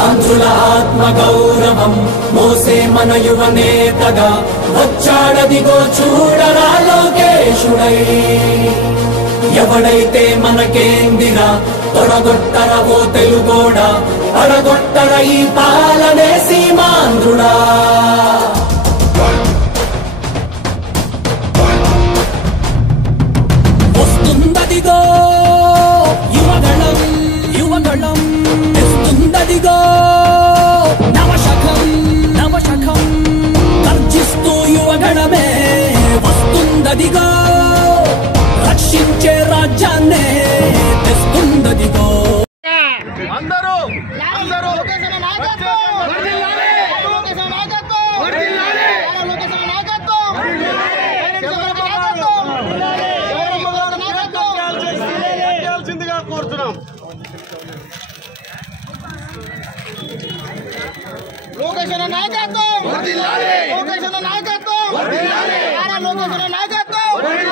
ఆంధ్రుల ఆత్మ గౌరవం మోసే మన యువనేతగా వచ్చాడదిగో చూడరా లోకేశుడై. ఎవడైతే మనకేందిరా తొడగొట్టర ఓ తెలుగోడా, పడగొట్టర ఈ పాలనే సీమాంధ్రుడా. వస్తుందదిగో యువగళం యువగళం, తెస్తుందదిగో నవశకం నవశకం, గర్జిస్తూ యువగళమే వస్తుందదిగో, రక్షించే రాజ్యాన్నే తెస్తుందదిగో. అందరూ కోరుతున్నాం. లోకేష్ నాయకత్వం, లోకేష్ నాయకత్వం, లోకేష్ నాయకత్వం.